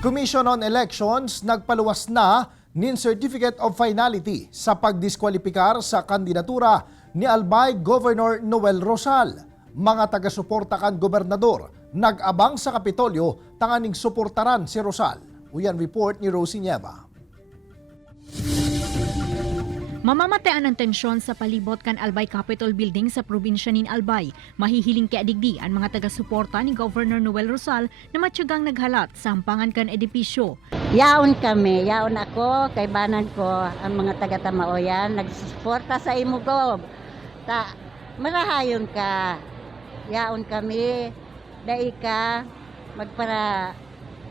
Commission on Elections nagpaluwas na nin Certificate of Finality sa pagdiskwalipikar sa kandidatura ni Albay Governor Noel Rosal. Mga taga-suporta kan gobernador nag-abang sa Kapitolyo tanganing suportaran si Rosal. Uyan report ni Rosie Nieva. Mamamatean ang tensyon sa palibot kan Albay Capitol Building sa probinsya nin Albay. Mahihiling kay adigdi ang mga taga-suporta ni Governor Noel Rosal na matyagang naghalat sa hampangan kan edipisyo. Yaon kami, yaon ako, kaibanan ko ang mga taga-Tamaoyan, nagsusuporta sa imo Gob. Marahayon ka, yaon kami, dai ka, magpara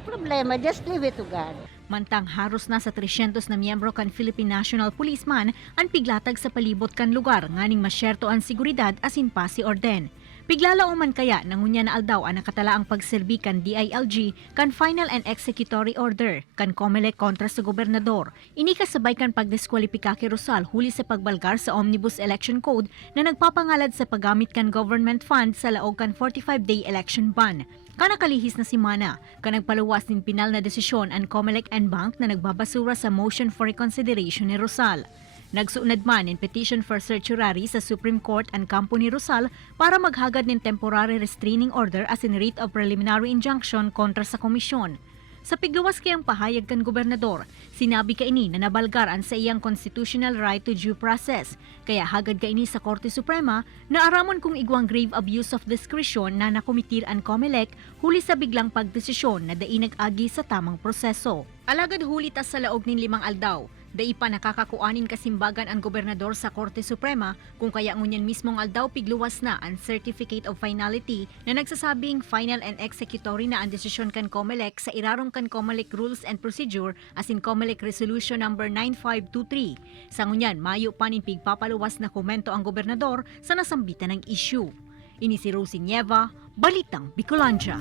problema, just leave it to God. Mantang haros na sa 300 na miyembro kan Philippine National Policeman ang piglatag sa palibot kan lugar nganing masyerto ang seguridad asin pa si orden. Piglalao man kaya nangunya na aldaw ang nakatalaang pagserbi kan DILG kan final and executory order kan COMELEC kontra sa gobernador. Ini kasabay kan pagdiskwalipika kay Rosal huli sa pagbalgar sa Omnibus Election Code na nagpapangalad sa paggamit kan government fund sa laog kan 45-day election ban. Kanakalihis na si Mana, kanagpaluwas din pinal na desisyon ang COMELEC and Bank na nagbabasura sa motion for reconsideration ni Rosal. Nagsuunad man in petition for certiorari sa Supreme Court ang kampo ni Rosal para maghagad ng temporary restraining order as in writ of preliminary injunction kontra sa komisyon. Sa pigluwas kayang pahayag kan gobernador, sinabi kaini na nabalgar ang sa iyang constitutional right to due process, kaya hagad kaini sa Korte Suprema na aramon kung igwang grave abuse of discretion na nakomitir ang COMELEC huli sa biglang pagdesisyon na dai nag-agi sa tamang proseso. Alagad huli tas sa laog nin 5 aldaw, dai pa nakakakuanin kasimbagan ang gobernador sa Korte Suprema kung kaya ngunyan mismong aldaw pigluwas na ang Certificate of Finality na nagsasabing final and executory na ang desisyon kan COMELEC sa irarong kan COMELEC Rules and Procedure as in COMELEC Resolution number 9523. Sa ngunyan, mayo panin pigpapaluwas na komento ang gobernador sa nasambitan ng issue. Ini si Rosie Nieva, Balitang Bicolandia.